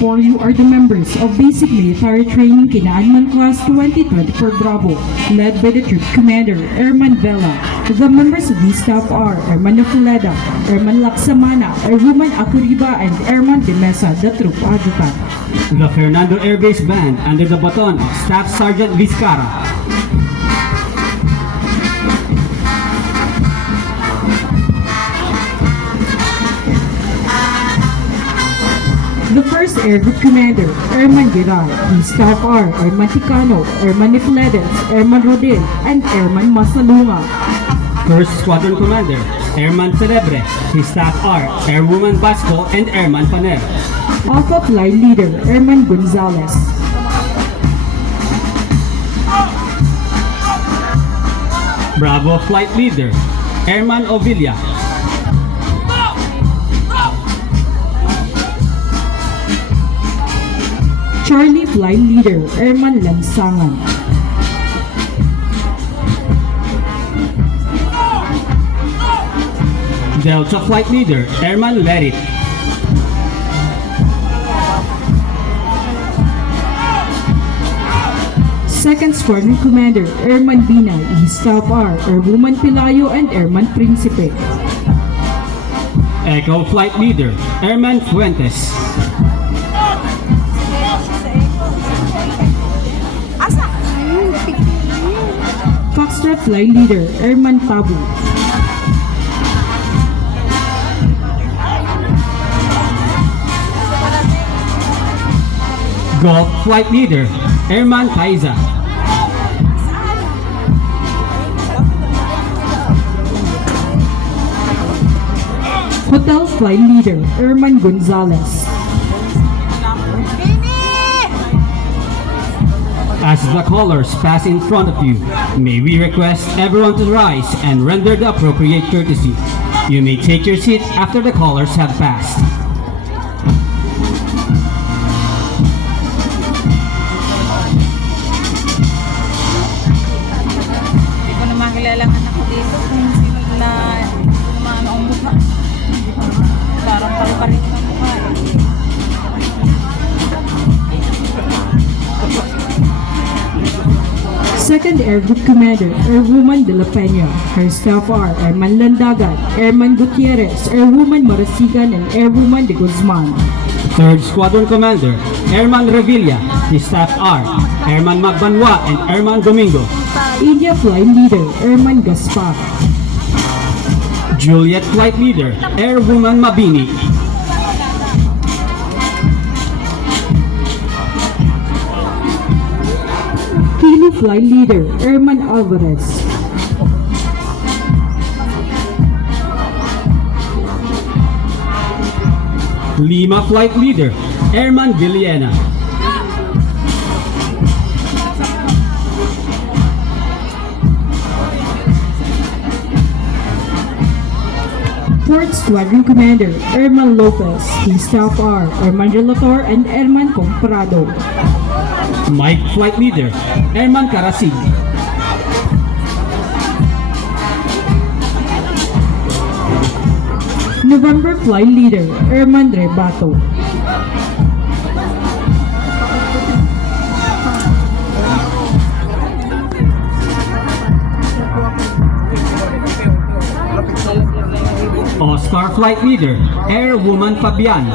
before you are the members of Basic Military Training Kinaadman Class 2024 Bravo, led by the Troop Commander, Airman Vela. The members of the staff are Airman Nafuleda, Airman Laksamana, Airwoman Akuriba, and Airman De Mesa, the Troop Adjutant. The Fernando Air Base Band under the baton of Staff Sergeant Vizcara. The 1st Air Group Commander, Airman Giral. The staff are Airman Ticano, Airman Nifledes, Airman Rodil, and Airman Masalunga. 1st Squadron Commander, Airman Celebre. His staff are Airwoman Basco and Airman Paner. Alpha Flight Leader, Airman Gonzalez. Bravo Flight Leader, Airman Ovilla. Charlie Flight Leader, Airman Lansangan. Delta Flight Leader, Airman Lerit. Second Squadron Commander, Airman Binay. His staff are Airwoman Pilayo and Airman Principe. Echo Flight Leader, Airman Fuentes. Foxtrot Flight Leader, Airman Tabu. Golf Flight Leader, Airman Kaiza. Hotel Flight Leader, Airman Gonzalez. As the callers pass in front of you, may we request everyone to rise and render the appropriate courtesy. You may take your seat after the callers have passed. Hindi ko naman kilala ang anak ko dito kung sino na naman ang mukha. Parang pare-pareho ng mukha. Second Air Group Commander, Airwoman De La Peña. Her staff are Airman Landagan, Airman Gutierrez, Airwoman Marasigan, and Airwoman De Guzman. 3rd Squadron Commander, Airman Revilla. His staff are Airman Magbanwa and Airman Domingo. India Flight Leader, Airman Gaspar. Juliet Flight Leader, Airwoman Mabini. Kilo Flight Leader, Airman Alvarez. Lima Flight Leader, Airman Villena. Fourth Squadron Commander, Airman Lopez. His staff are Airman Relator and Airman Comprado. Mike Flight Leader, Airman Karasig. November Flight Leader, Airman Rebato. Oscar Flight Leader, Airwoman Fabian.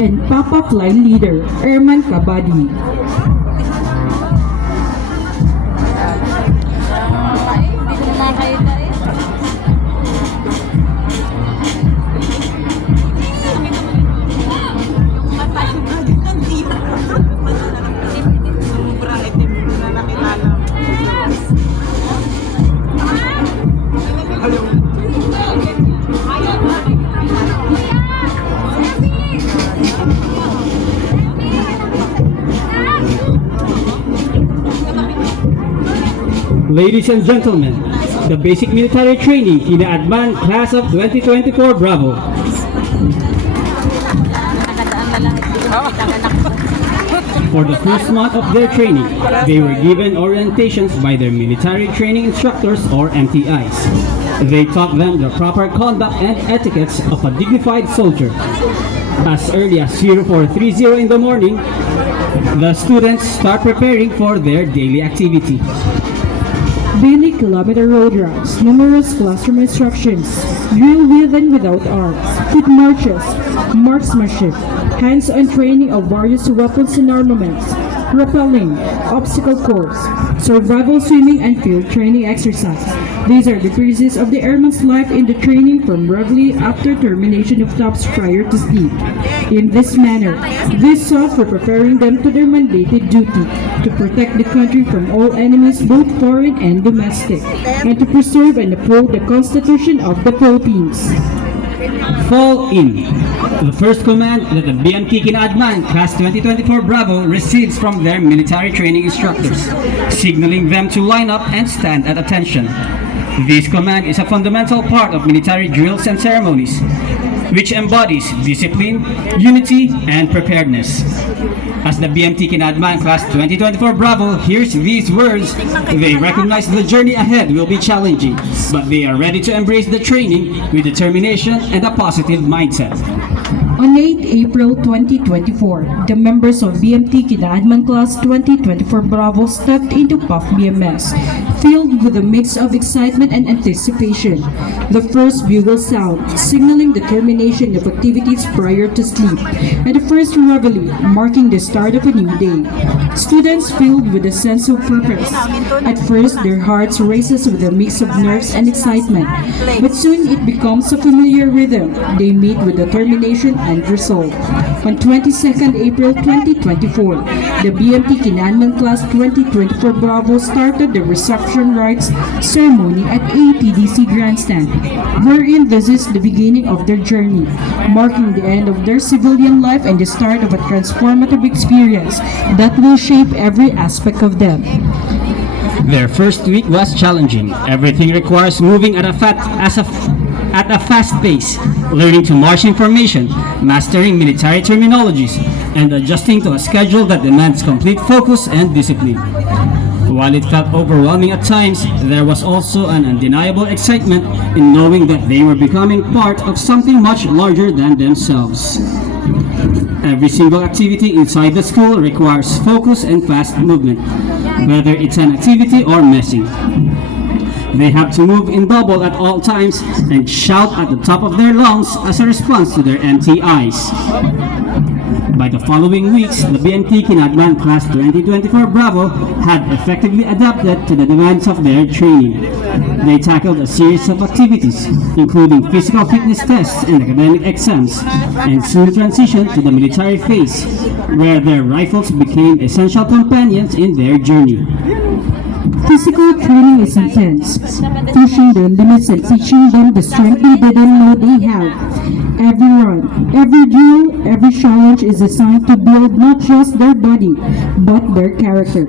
And Papa Flight Leader, Airman Kabadi. Hindi ko naman makita eh. Ladies and gentlemen, the Basic Military Training Kinaadman Class of 2024 Bravo. Nakadaan na lang. Hindi ko nakita ang anak ko. For the first month of their training, they were given orientations by their military training instructors or MTIs. They taught them the proper conduct and etiquettes of a dignified soldier. As early as 0430 in the morning, the students start preparing for their daily activity. Daily kilometer road routes, numerous classroom instructions, drill with and without arms, foot marches, marksmanship, hands-on training of various weapons and armaments, rappelling, obstacle course, survival swimming and field training exercise. These are the phases of the airman's life in the training from reveille after termination of stops prior to sleep. In this manner, this sought for preparing them to their mandated duty to protect the country from all enemies, both foreign and domestic, and to preserve and uphold the Constitution of the Philippines. Fall in. The first command that the BMT Kinaadman Class 2024 Bravo receives from their military training instructors, signaling them to line up and stand at attention. This command is a fundamental part of military drills and ceremonies, which embodies discipline, unity, and preparedness. As the BMT Kinaadman Class 2024 Bravo hears these words, they recognize the journey ahead will be challenging, but they are ready to embrace the training with determination and a positive mindset. On 8 April 2024, the members of BMT Kinaadman Class 2024 Bravo stepped into PAF BMS, filled with a mix of excitement and anticipation. The first bugle sound, signaling the termination of activities prior to sleep, and the first reveille, marking the start of a new day. Students filled with a sense of purpose. At first, their hearts races with a mix of nerves and excitement, but soon it becomes a familiar rhythm. They meet with determination and resolve. On 22nd April 2024, the BMT Kinaadman Class 2024 Bravo started the reception rites ceremony at ATDC Grandstand, wherein this is the beginning of their journey, marking the end of their civilian life and the start of a transformative experience that will shape every aspect of them. Their first week was challenging. Everything requires moving at a fast pace, learning to march in formation, mastering military terminologies, and adjusting to a schedule that demands complete focus and discipline. While it felt overwhelming at times, there was also an undeniable excitement in knowing that they were becoming part of something much larger than themselves. Every single activity inside the school requires focus and fast movement, whether it's an activity or messing. They have to move in double at all times and shout at the top of their lungs as a response to their MTIs. By the following weeks, the BMT Kinaadman Class 2024 Bravo had effectively adapted to the demands of their training. They tackled a series of activities, including physical fitness tests and academic exams, and soon transitioned to the military phase, where their rifles became essential companions in their journey. Physical training is intense, pushing their limits and teaching them the strength they didn't know they have. Every run, every drill, every challenge is designed to build not just their body, but their character.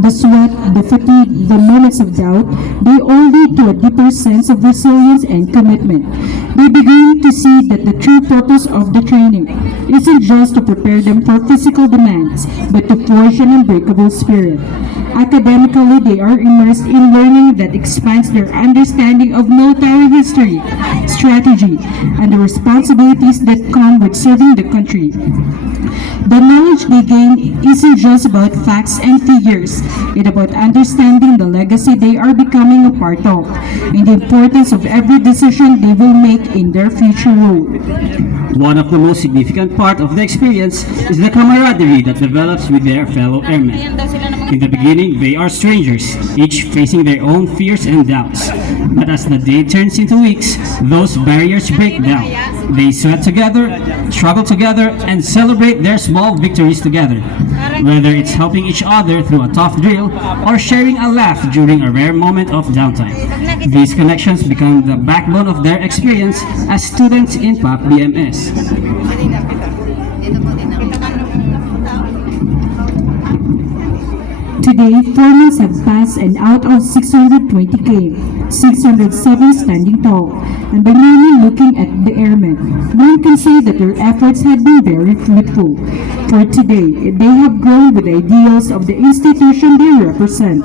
The sweat, the fatigue, the moments of doubt, they all lead to a deeper sense of resilience and commitment. They begin to see that the true purpose of the training isn't just to prepare them for physical demands, but to forge an unbreakable spirit. Academically, they are immersed in learning that expands their understanding of military history, strategy, and the responsibilities that come with serving the country. The knowledge they gain isn't just about facts and figures, it's about understanding the legacy they are becoming a part of, and the importance of every decision they will make in their future role. One of the most significant part of the experience is the camaraderie that develops with their fellow airmen. In the beginning, they are strangers, each facing their own fears and doubts. But as the day turns into weeks, those barriers break down. They sweat together, struggle together, and celebrate their small victories together. Whether it's helping each other through a tough drill or sharing a laugh during a rare moment of downtime. These connections become the backbone of their experience as students in PAF BMS. Today, 4 months have passed and out of 620 came, 607 standing tall, and by many looking at the airmen, one can say that their efforts had been very fruitful. For today, they have grown with the ideals of the institution they represent.